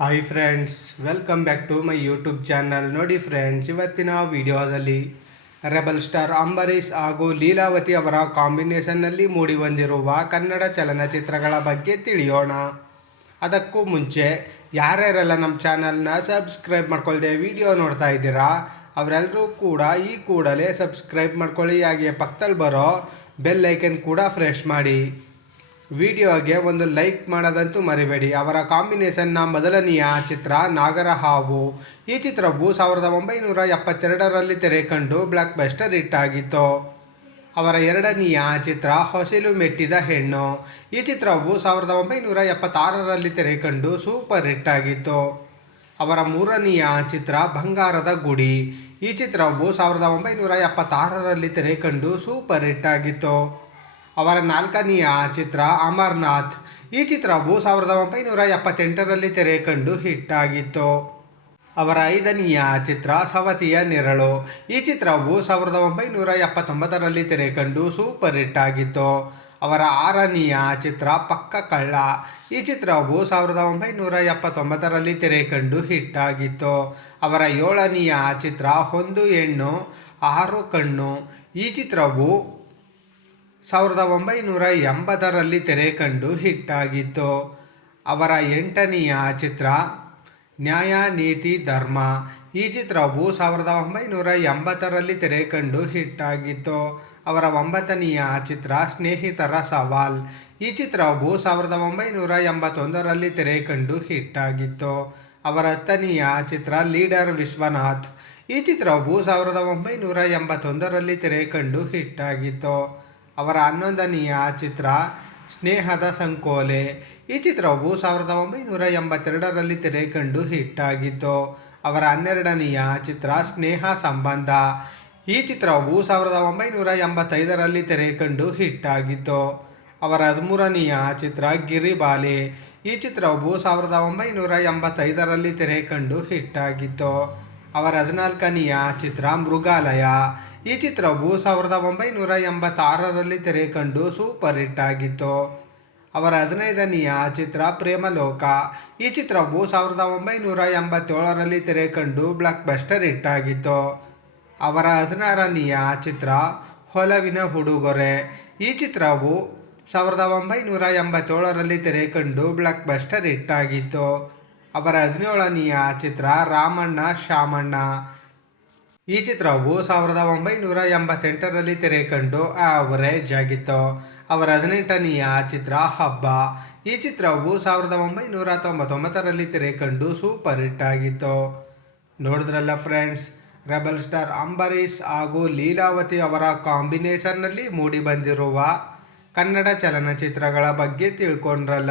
Hi friends welcome back to my YouTube channel ನೋಡಿ friends ಇವತ್ತಿನ ವಿಡಿಯೋದಲ್ಲಿ ರೆಬಲ್ ಸ್ಟಾರ್ ಅಂಬರೀಷ್ ಹಾಗೂ ಲೀಲಾವತಿ ಅವರ ಕಾಂಬಿನೇಷನ್ನಲ್ಲಿ ಮೂಡಿಬಂದಿರುವ ಕನ್ನಡ ಚಲನಚಿತ್ರಗಳ ಬಗ್ಗೆ ತಿಳಿಯೋಣ. ಅದಕ್ಕೂ ಮುಂಚೆ, ಯಾರ್ಯಾರೆಲ್ಲ ನಮ್ಮ ಚಾನಲ್ನ ಸಬ್ಸ್ಕ್ರೈಬ್ ಮಾಡ್ಕೊಳ್ದೆ ವಿಡಿಯೋ ನೋಡ್ತಾ ಇದ್ದೀರಾ, ಅವರೆಲ್ಲರೂ ಕೂಡ ಈ ಕೂಡಲೇ ಸಬ್ಸ್ಕ್ರೈಬ್ ಮಾಡ್ಕೊಳ್ಳಿ. ಹಾಗೆ ಪಕ್ಕದಲ್ಲಿ ಬರೋ ಬೆಲ್ ಐಕನ್ ಕೂಡ ಫ್ರೆಶ್ ಮಾಡಿ. ವಿಡಿಯೋಗೆ ಒಂದು ಲೈಕ್ ಮಾಡೋದಂತೂ ಮರಿಬೇಡಿ. ಅವರ ಕಾಂಬಿನೇಷನ್ನ ಮೊದಲನೆಯ ಚಿತ್ರ ನಾಗರ ಹಾವು ಈ ಚಿತ್ರವು ಸಾವಿರದ ಒಂಬೈನೂರ ಎಪ್ಪತ್ತೆರಡರಲ್ಲಿ ತೆರೆ ಕಂಡು ಬ್ಲಾಕ್ ಬಸ್ಟರ್ ಹಿಟ್ ಆಗಿತ್ತು. ಅವರ ಎರಡನೆಯ ಚಿತ್ರ ಹೊಸಿಲು ಮೆಟ್ಟಿದ ಹೆಣ್ಣು. ಈ ಚಿತ್ರವು ಸಾವಿರದ ಒಂಬೈನೂರ ಎಪ್ಪತ್ತಾರರಲ್ಲಿ ತೆರೆ ಕಂಡು ಸೂಪರ್ ಹಿಟ್ ಆಗಿತ್ತು. ಅವರ ಮೂರನೆಯ ಚಿತ್ರ ಬಂಗಾರದ ಗುಡಿ. ಈ ಚಿತ್ರವು ಸಾವಿರದ ಒಂಬೈನೂರ ಎಪ್ಪತ್ತಾರರಲ್ಲಿ ತೆರೆ ಕಂಡು ಸೂಪರ್ ಹಿಟ್ ಆಗಿತ್ತು. ಅವರ ನಾಲ್ಕನೆಯ ಚಿತ್ರ ಅಮರ್ನಾಥ್. ಈ ಚಿತ್ರವು ಸಾವಿರದ ಒಂಬೈನೂರ ಎಪ್ಪತ್ತೆಂಟರಲ್ಲಿ ತೆರೆ ಕಂಡು ಹಿಟ್ ಆಗಿತ್ತು ಅವರ ಐದನೆಯ ಚಿತ್ರ ಸವತಿಯ ನೆರಳು. ಈ ಚಿತ್ರವು ಸಾವಿರದ ಒಂಬೈನೂರ ಎಪ್ಪತ್ತೊಂಬತ್ತರಲ್ಲಿ ತೆರೆ ಕಂಡು ಸೂಪರ್ ಹಿಟ್ ಆಗಿತ್ತು ಅವರ ಆರನೆಯ ಚಿತ್ರ ಪಕ್ಕ ಕಳ್ಳ. ಈ ಚಿತ್ರವು ಸಾವಿರದ ಒಂಬೈನೂರ ಎಪ್ಪತ್ತೊಂಬತ್ತರಲ್ಲಿ ತೆರೆ ಕಂಡು ಹಿಟ್ ಆಗಿತ್ತು ಅವರ ಏಳನೆಯ ಚಿತ್ರ ಒಂದು ಹೆಣ್ಣು, ಆರು ಕಣ್ಣು. ಈ ಚಿತ್ರವು ಸಾವಿರದ ಒಂಬೈನೂರ ಎಂಬತ್ತರಲ್ಲಿ ತೆರೆ ಕಂಡು ಹಿಟ್ ಆಗಿತ್ತು ಅವರ ಎಂಟನೆಯ ಚಿತ್ರ ನ್ಯಾಯ ನೀತಿ ಧರ್ಮ. ಈ ಚಿತ್ರವು ಸಾವಿರದ ಒಂಬೈನೂರ ಎಂಬತ್ತರಲ್ಲಿ ತೆರೆ ಕಂಡು ಹಿಟ್ ಆಗಿತ್ತು ಅವರ ಒಂಬತ್ತನೆಯ ಚಿತ್ರ ಸ್ನೇಹಿತರ ಸವಾಲ್. ಈ ಚಿತ್ರವು ಸಾವಿರದ ಒಂಬೈನೂರ ಎಂಬತ್ತೊಂದರಲ್ಲಿ ತೆರೆ ಕಂಡು ಹಿಟ್ ಆಗಿತ್ತು ಅವರ ಹತ್ತನೆಯ ಚಿತ್ರ ಲೀಡರ್ ವಿಶ್ವನಾಥ್. ಈ ಚಿತ್ರವು ಸಾವಿರದ ಒಂಬೈನೂರ ಎಂಬತ್ತೊಂದರಲ್ಲಿ ತೆರೆ ಕಂಡು ಹಿಟ್ ಆಗಿತ್ತು ಅವರ ಹನ್ನೊಂದನೆಯ ಚಿತ್ರ ಸ್ನೇಹದ ಸಂಕೋಲೆ. ಈ ಚಿತ್ರವು ಸಾವಿರದ ಒಂಬೈನೂರ ಎಂಬತ್ತೆರಡರಲ್ಲಿ ತೆರೆ ಕಂಡು ಹಿಟ್ ಆಗಿತ್ತು. ಅವರ ಹನ್ನೆರಡನೆಯ ಚಿತ್ರ ಸ್ನೇಹ ಸಂಬಂಧ. ಈ ಚಿತ್ರವು ಸಾವಿರದ ಒಂಬೈನೂರ ಎಂಬತ್ತೈದರಲ್ಲಿ ತೆರೆ ಕಂಡು ಹಿಟ್ ಆಗಿತ್ತು. ಅವರ ಹದಿಮೂರನೆಯ ಚಿತ್ರ ಗಿರಿಬಾಲೆ ಈ ಚಿತ್ರವು ಸಾವಿರದ ಒಂಬೈನೂರ ಎಂಬತ್ತೈದರಲ್ಲಿ ತೆರೆ ಕಂಡು ಹಿಟ್ ಆಗಿತ್ತು. ಅವರ ಹದಿನಾಲ್ಕನೆಯ ಚಿತ್ರ ಮೃಗಾಲಯ. ಈ ಚಿತ್ರವು ಸಾವಿರದ ಒಂಬೈನೂರ ಎಂಬತ್ತಾರರಲ್ಲಿ ತೆರೆ ಕಂಡು ಸೂಪರ್ ಹಿಟ್ ಆಗಿತ್ತು. ಅವರ ಹದಿನೈದನೆಯ ಚಿತ್ರ ಪ್ರೇಮಲೋಕ. ಈ ಚಿತ್ರವು ಸಾವಿರದ ಒಂಬೈನೂರ ಎಂಬತ್ತೇಳರಲ್ಲಿ ತೆರೆ ಕಂಡು ಬ್ಲಾಕ್ ಬಸ್ಟರ್ ಹಿಟ್ ಆಗಿತ್ತು. ಅವರ ಹದಿನಾರನೆಯ ಚಿತ್ರ ಹೊಲವಿನ ಹುಡುಗೊರೆ ಈ ಚಿತ್ರವು ಸಾವಿರದ ಒಂಬೈನೂರ ಎಂಬತ್ತೇಳರಲ್ಲಿ ತೆರೆ ಕಂಡು ಬ್ಲಾಕ್ ಬಸ್ಟರ್ ಹಿಟ್ ಆಗಿತ್ತು. ಅವರ ಹದಿನೇಳನೆಯ ಚಿತ್ರ ರಾಮಣ್ಣ ಶಾಮಣ್ಣ ಈ ಚಿತ್ರವು ಸಾವಿರದ ಒಂಬೈನೂರ ಎಂಬತ್ತೆಂಟರಲ್ಲಿ ತೆರೆ ಕಂಡು ಆವರೇಜ್ ಆಗಿತ್ತು. ಅವರ ಹದಿನೆಂಟನೆಯ ಚಿತ್ರ ಹಬ್ಬ. ಈ ಚಿತ್ರವು ಸಾವಿರದ ಒಂಬೈನೂರ ತೊಂಬತ್ತೊಂಬತ್ತರಲ್ಲಿ ತೆರೆ ಕಂಡು ಸೂಪರ್ ಹಿಟ್ ಆಗಿತ್ತು. ನೋಡಿದ್ರಲ್ಲ ಫ್ರೆಂಡ್ಸ್ ರೆಬಲ್ ಸ್ಟಾರ್ ಅಂಬರೀಷ್ ಹಾಗೂ ಲೀಲಾವತಿ ಅವರ ಕಾಂಬಿನೇಷನ್ನಲ್ಲಿ ಮೂಡಿಬಂದಿರುವ ಕನ್ನಡ ಚಲನಚಿತ್ರಗಳ ಬಗ್ಗೆ ತಿಳ್ಕೊಂಡ್ರಲ್ಲ.